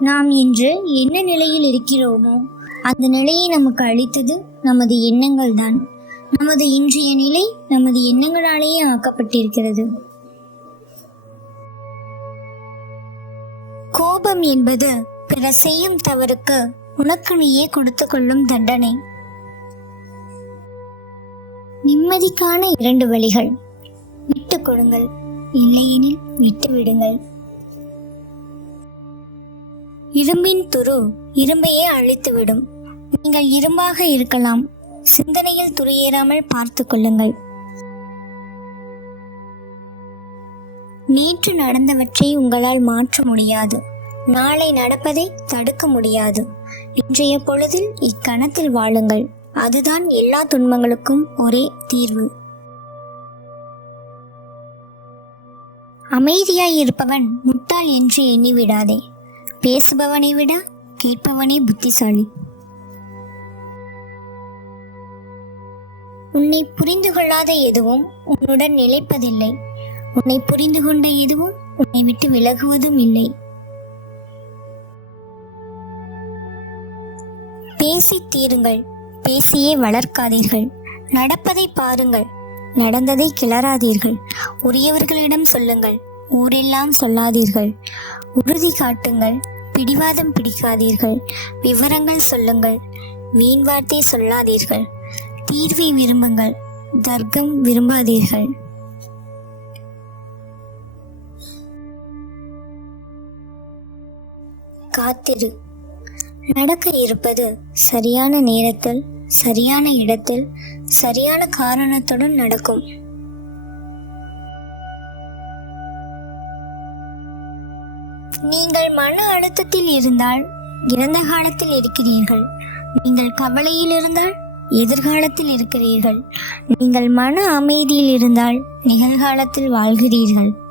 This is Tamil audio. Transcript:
நாம் இன்று என்ன நிலையில் இருக்கிறோமோ அந்த நிலையை நமக்கு அளித்தது நமது எண்ணங்கள் தான் நமது இன்றைய நிலை நமது எண்ணங்களாலேயே ஆக்கப்பட்டிருக்கிறது. கோபம் என்பது பிறர் செய்யும் தவறுக்கு உனக்கு நீயே கொடுத்து கொள்ளும் தண்டனை. நிம்மதிக்கான இரண்டு வழிகள். விட்டு கொடுங்கள். இல்லையெனில் விட்டு விடுங்கள் இரும்பின் துரு இரும்பையே அழித்துவிடும். நீங்கள் இரும்பாக இருக்கலாம். சிந்தனையில் துறையேறாமல் பார்த்து கொள்ளுங்கள். நேற்று நடந்தவற்றை உங்களால் மாற்ற முடியாது. நாளை நடப்பதை தடுக்க முடியாது. இன்றைய பொழுதில் இக்கணத்தில் வாழுங்கள். அதுதான் எல்லா துன்பங்களுக்கும் ஒரே தீர்வு. அமைதியாய் இருப்பவன் முட்டாள் என்று எண்ணிவிடாதே. பேசுபவனை விட கேட்பவனே புத்திசாலி. உன்னை புரிந்து கொள்ளாத எதுவும் உன்னுடன் நிலைப்பதில்லை. உன்னை புரிந்து கொண்ட எதுவும் உன்னை விட்டு விலகுவதும் இல்லை. பேசி தீருங்கள் பேசியே வளர்க்காதீர்கள். நடப்பதை பாருங்கள் நடந்ததை கிளறாதீர்கள். உரியவர்களிடம் சொல்லுங்கள் ஊரெல்லாம் சொல்லாதீர்கள். உறுதி காட்டுங்கள் பிடிவாதம் பிடிக்காதீர்கள். விவரங்கள் சொல்லுங்கள். வீண் வார்த்தை சொல்லாதீர்கள். தீர்வை விரும்புங்கள். தர்க்கம் விரும்பாதீர்கள். காத்திரு. நடக்க இருப்பது சரியான நேரத்தில் சரியான இடத்தில் சரியான காரணத்துடன் நடக்கும். நீங்கள் மன அழுத்தத்தில் இருந்தால் இறந்த காலத்தில் இருக்கிறீர்கள். நீங்கள் கவலையில் இருந்தால் எதிர்காலத்தில் இருக்கிறீர்கள். நீங்கள் மன அமைதியில் இருந்தால் நிகழ்காலத்தில் வாழ்கிறீர்கள்.